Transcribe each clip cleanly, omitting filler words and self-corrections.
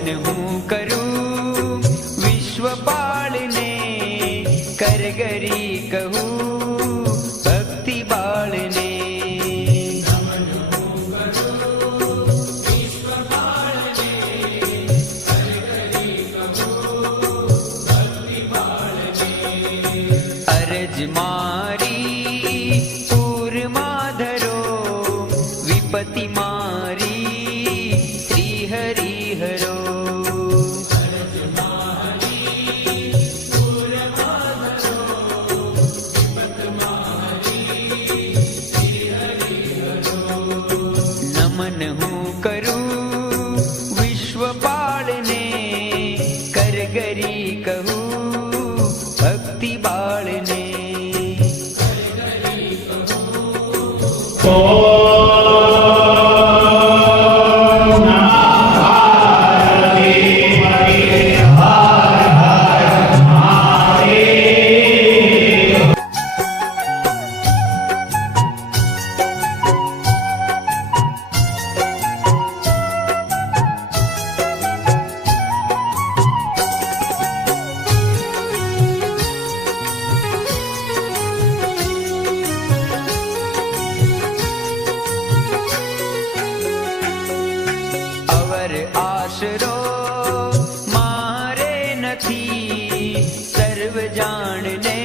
નમન હું કરું વિશ્વપાળને, કરગરી કહું ભક્તિ બાળને. અરજ મારી પૂરમાં ધરો, વિપતિ મારી શ્રી હરિ હરો. નમન હું કરું વિશ્વપાળને, કરગરી કહું ભક્તિ બાળને. આશરો મારે નથી, સર્વ જાણને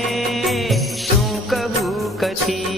શું કહું કથી.